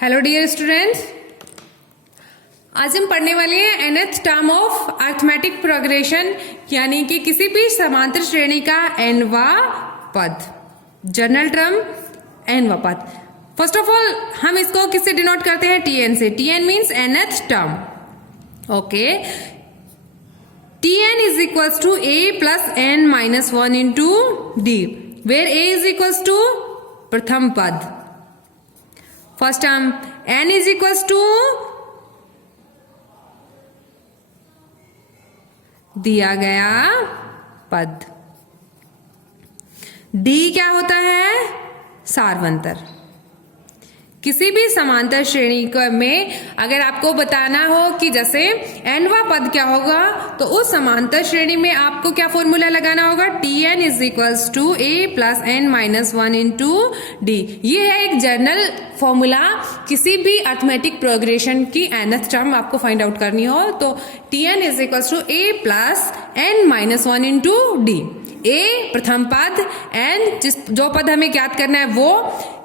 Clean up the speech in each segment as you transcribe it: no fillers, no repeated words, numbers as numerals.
Hello dear students, आज हम पढ़ने वाले हैं nth term of arithmetic progression, यानी कि किसी भी समांतर श्रेणी का nवा पद, जनरल टर्म nवा पद। फर्स्ट ऑफ ऑल हम इसको किससे डिनोट करते हैं? tn से। tn means nth term. Okay, tn is equals to a plus n minus 1 into d, where a is equals to प्रथम पद। First term n is equals to दिया गया पद, d क्या होता है? सार्वंतर। किसी भी समांतर श्रेणी में अगर आपको बताना हो कि जैसे nवा पद क्या होगा, तो उस समांतर श्रेणी में आपको क्या फॉर्मूला लगाना होगा? tn is equals to a plus n minus 1 into d. ये है एक जनरल फॉर्मूला। किसी भी अरिथमेटिक प्रोग्रेशन की nth टर्म आपको फाइंड आउट करनी हो तो tn is equals to a plus n minus 1 into d. a प्रथम पद, n जो पद हमें ज्ञात करना है वो,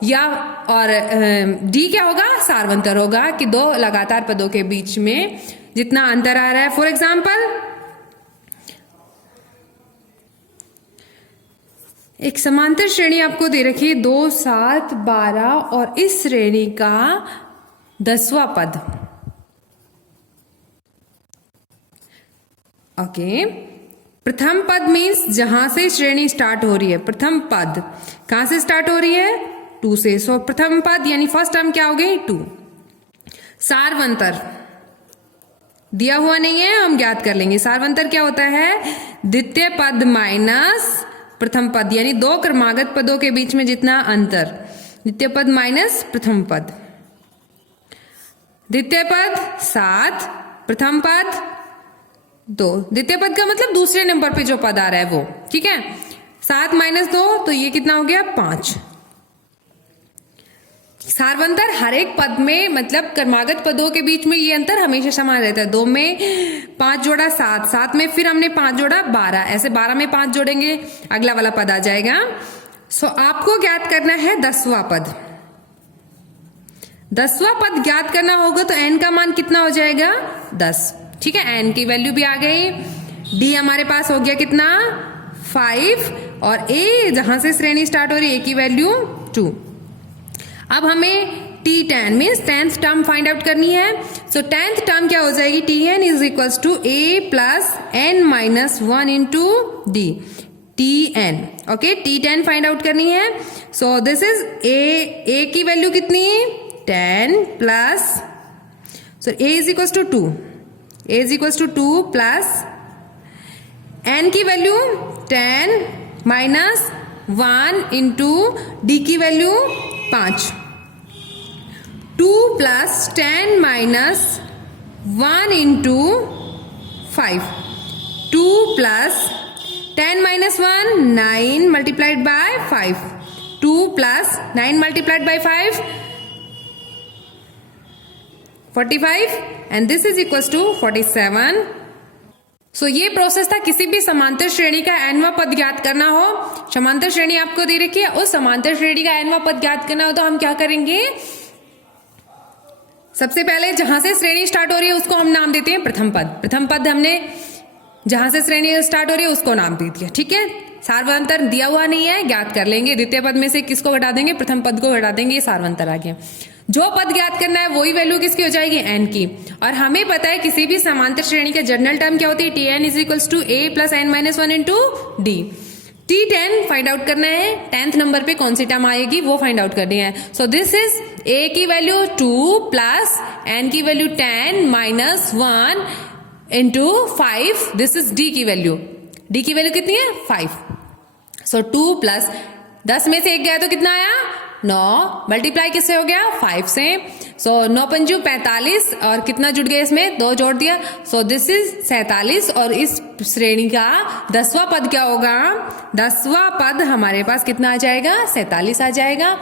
या और d क्या होगा? सार्वंतर होगा कि दो लगातार पदों के बीच में जितना अंतर आ रहा है। फॉर एग्जाम्पल, एक समांतर श्रेणी आपको दे रखी है 2, 7, 12 और इस श्रेणी का 10वां पद। ओके, प्रथम पद मीन्स जहां से श्रेणी स्टार्ट हो रही है। प्रथम पद कहां से स्टार्ट हो रही है? 2 से। सो प्रथम पद यानी फर्स्ट टर्म क्या हो गई? 2। सार्वंतर दिया हुआ नहीं है, हम ज्ञात कर लेंगे। सार्वंतर क्या होता है? द्वितीय पद माइनस प्रथम पद, यानी दो क्रमागत पदों के बीच में जितना अंतर। द्वितीय पद माइनस प्रथम पद। द्वितीय पद 7, प्रथम पद 2। द्वितीय पद का मतलब दूसरे नंबर पे जो पद आ रहा है वो, ठीक है। 7 माइनस 2 तो ये कितना हो गया? 5। सार्वंतर हर एक पद में, मतलब क्रमागत पदों के बीच में ये अंतर हमेशा समान रहता है। 2 में 5 जोड़ा 7, 7 में फिर हमने 5 जोड़ा 12, ऐसे 12 में 5 जोड़ेंगे अगला वाला पद आ जाएगा। सो आपको ज्ञात करना है 10वां पद। 10वां पद ज्ञात करना होगा तो n का मान कितना हो जाएगा? 10, ठीक है। n की वैल्यू भी आ गई। d हमारे पास हो गया कितना? 5, और a जहां से श्रेणी स्टार्ट हो रही है a की वैल्यू 2। अब हमें t10 means 10th term find out करनी है। सो 10th टर्म क्या हो जाएगी? tn is equals to a plus n minus 1 into d. tn, okay, t10 find out करनी है। सो दिस इज a की वैल्यू कितनी? 10 plus, so a is equals to 2, a is equals to 2 plus n की value 10 minus 1 into d की value 5। 2 plus 10 minus 1 into 5। 2 plus 10 minus 1 9 multiplied by 5। 2 plus 9 multiplied by 5 45, and this is equals to 47। So ये process था किसी भी समांतर श्रेणी का nवा पद ज्ञात करना हो। समांतर श्रेणी आपको दे रखी है, उस समांतर श्रेणी का nवा पद ज्ञात करना हो तो हम क्या करेंगे? सबसे पहले जहां से श्रेणी स्टार्ट हो रही है उसको हम नाम देते हैं प्रथम पद। प्रथम पद हमने जहां से श्रेणी स्टार्ट हो रही है उसको नाम दे दिया, ठीक है। सार्वंतर दिया हुआ नहीं है, ज्ञात कर लेंगे। द्वितीय पद में से किसको घटा देंगे? प्रथम पद को घटा देंगे, ये सार्वंतर आ गया। जो पद ज्ञात करना है वही वैल्यू किसकी हो जाएगी? n की। और हमें पता है किसी भी समांतर श्रेणी का जनरल टर्म क्या होती है? tn is equals to a plus n minus 1 into d. t10 find out करना है, 10th नंबर पे कौन सी टर्म आएगी वो फाइंड आउट करनी है। सो दिस इज a की वैल्यू 2 प्लस n की value 10 minus 1 into 5। This is d की वैल्यू। d की वैल्यू कितनी है? 5। सो 2 प्लस 10 में से 1 गया तो कितना आया? 9 मल्टीप्लाई किससे हो गया? 5 से। सो 9 पंजू 45, और कितना जुड़ गया इसमें? 2 जोड़ दिया। सो दिस इज 47, और इस श्रेणी का 10वां पद क्या होगा? 10वां पद हमारे पास कितना आ जाएगा? 47 आ जाएगा।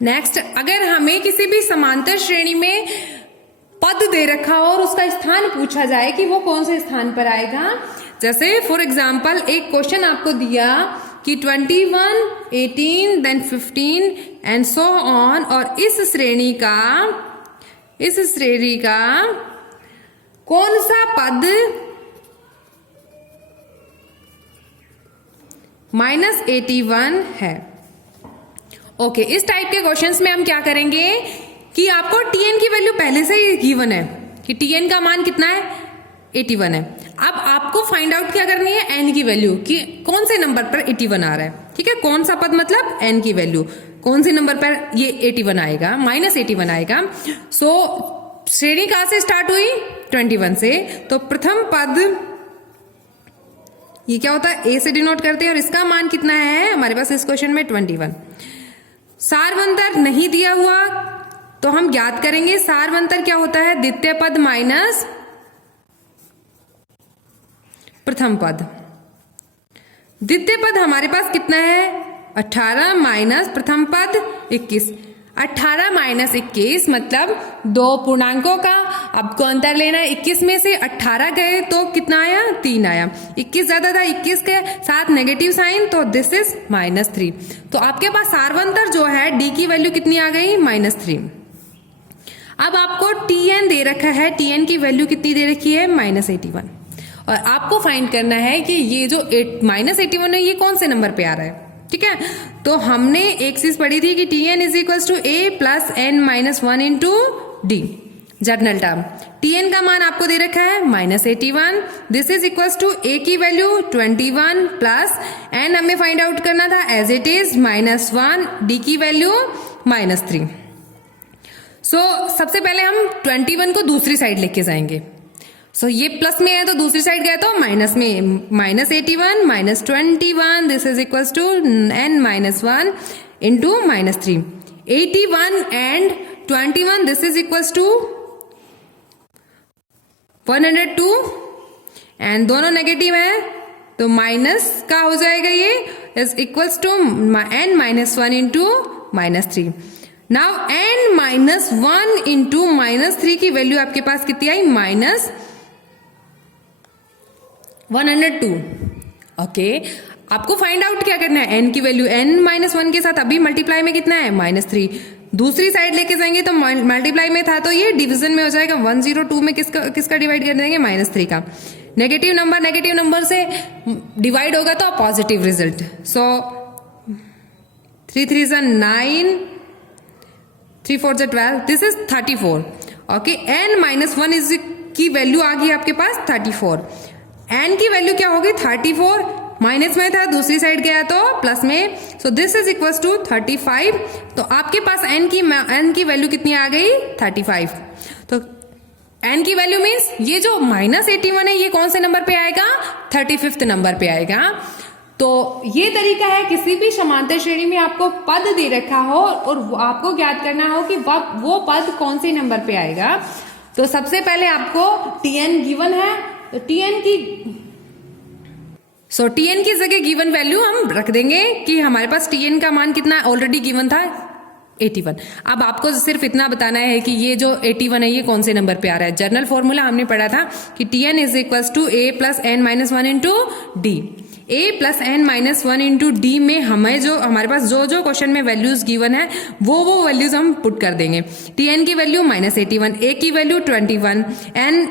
नेक्स्ट, अगर हमें किसी भी समांतर श्रेणी में पद दे रखा हो और उसका स्थान पूछा जाए कि वो कौन से स्थान पर आएगा, जैसे फॉर एग्जाम्पल एक क्वेश्चन आपको दिया कि 21, 18, देन 15 एंड सो ऑन, और इस श्रेणी का कौन सा पद -81 है। ओके, इस टाइप के क्वेश्चंस में हम क्या करेंगे कि आपको टीएन की वैल्यू पहले से ही गिवन है कि टीएन का मान कितना है, 81 है। अब आपको फाइंड आउट क्या करनी है, एन की वैल्यू, कि कौन से नंबर पर 81 आ रहा है। ठीक है, कौन सा पद मतलब एन की वैल्यू, कौन से नंबर पर ये 81 आएगा, -81 आएगा। सो श्रेणी कहां से स्टार्ट हुई, 21 से। तो प्रथम पद ये क्या होता है, ए से डिनोट करते हैं, और इसका मान कितना है हमारे पास इस क्वेश्चन में 21। सारवंतर नहीं दिया हुआ तो हम ज्ञात करेंगे। सारवंतर क्या होता है, द्वितीय पद माइनस प्रथम पद। द्वितीय पद हमारे पास कितना है, 18 माइनस प्रथम पद 21। 18 माइनस 21 मतलब दो पूर्णांकों का आपको अंतर लेना है। 21 में से 18 गए तो कितना आया, 3 आया। 21 ज्यादा था, 21 के साथ नेगेटिव साइन, तो दिस इज -3। तो आपके पास सारवंतर जो है डी की वैल्यू कितनी आ गई, -3। अब आपको टीएन दे रखा है, टीएन की वैल्यू कितनी दे रखी है, -81, और आपको फाइंड करना है कि ये जो -81 है ये कौन से नंबर पे आ रहा है। ठीक है, तो हमने एक चीज पढ़ी थी कि t n is equal to a plus n -1 into d, general term. T n का मान आपको दे रखा है -81, this is equal to a की वैल्यू 21 प्लस एन हमें फाइंड आउट करना था एज इट इज -1, डी की वैल्यू -3। सो सबसे पहले हम 21 को दूसरी साइड लेके जाएंगे। सो ये प्लस में है तो दूसरी साइड गए तो माइनस में, -81 -21, this is equal to n -1 into -3। 81 and 21 this is equal to 102, and दोनों नेगेटिव है तो माइनस का हो जाएगा, ये is equal to n -1 into -3। Now n -1 into -3 की वैल्यू आपके पास कितनी आई, -102। ओके, आपको फाइंड आउट क्या करना है, n की वैल्यू n -1 के साथ अभी मल्टीप्लाई में कितना है, -3। दूसरी साइड लेके जाएंगे तो मल्टीप्लाई में था तो ये डिवीजन में हो जाएगा। 102 में किसका डिवाइड कर देंगे, -3 का। नेगेटिव नंबर से डिवाइड होगा तो positive result. So 3 3 is 9, 3 4 is 12, this is 34। Okay, n -1 is की वैल्यू आ गई आपके पास 34। n की वैल्यू क्या होगी, 34, माइनस में था दूसरी साइड गया तो प्लस में, so this is equal to 35। तो आपके पास n की वैल्यू कितनी आ गई, 35। तो n की वैल्यू मीन्स ये जो -81 है ये कौन से नंबर पे आएगा, 35th नंबर पे आएगा। तो ये तरीका है, किसी भी समांतर श्रेणी में आपको पद दे रखा हो और आपको ज्ञात करना हो कि वो पद कौन से नंबर पे आएगा। तो सबसे पहले आपको टीएन गिवन है, तो टीएन की जगह गिवन वैल्यू हम रख देंगे कि हमारे पास टीएन का मान कितना ऑलरेडी गिवन था, 81। अब आपको सिर्फ इतना बताना है कि ये जो 81 है ये कौन से नंबर पे आ रहा है। जर्नल फॉर्मूला हमने पढ़ा था कि t n is equal to a plus n -1 into d. A plus n -1 into d में हमारे पास जो क्वेश्चन में वैल्यूज गिवन है वो वैल्यूज हम पुट कर देंगे। टीएन की वैल्यू -81, ए की वैल्यू 21, एन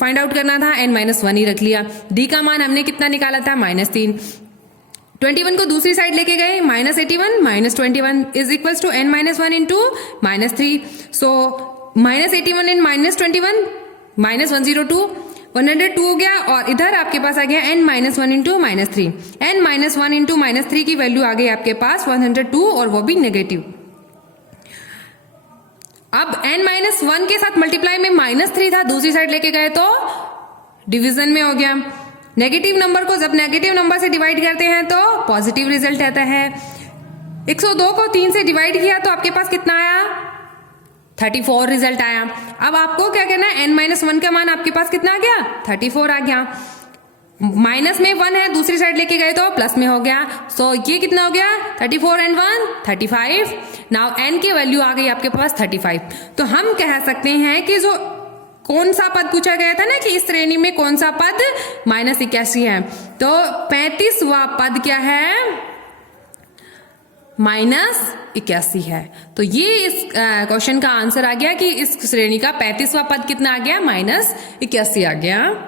फाइंड आउट करना था, एन -1 ही रख लिया। डी का मान हमने कितना निकाला था, -3। 21 को दूसरी साइड लेके गए, -81 -21 is equal to n -1 into -3। So -81 and -21 -102, 102 हो गया, और इधर आपके पास आ गया n -1 इंटू -3। n -1 इंटू -3 की वैल्यू आ गई आपके पास 102, और वो भी नेगेटिव। अब n -1 के साथ मल्टीप्लाई में -3 था, दूसरी साइड लेके गए तो डिवीजन में हो गया। नेगेटिव नंबर को जब नेगेटिव नंबर से डिवाइड करते हैं तो पॉजिटिव रिजल्ट आता है। 102 को 3 से डिवाइड किया तो आपके पास कितना आया, 34 रिजल्ट आया। अब आपको क्या करना है, n -1 का मान आपके पास कितना आ गया, 34 आ गया। माइनस में 1 है, दूसरी साइड लेके गए तो प्लस में हो गया। सो ये कितना हो गया, 34 एंड 1 35। नाउ n की वैल्यू आ गई आपके पास 35। तो हम कह सकते हैं कि जो कौन सा पद पूछा गया था ना कि इस श्रेणी में कौन सा पद -81 है, तो 35वां पद क्या है, -81 है। तो ये इस क्वेश्चन का आंसर आ गया कि इस श्रेणी का 35वां पद कितना आ गया, -81 आ गया।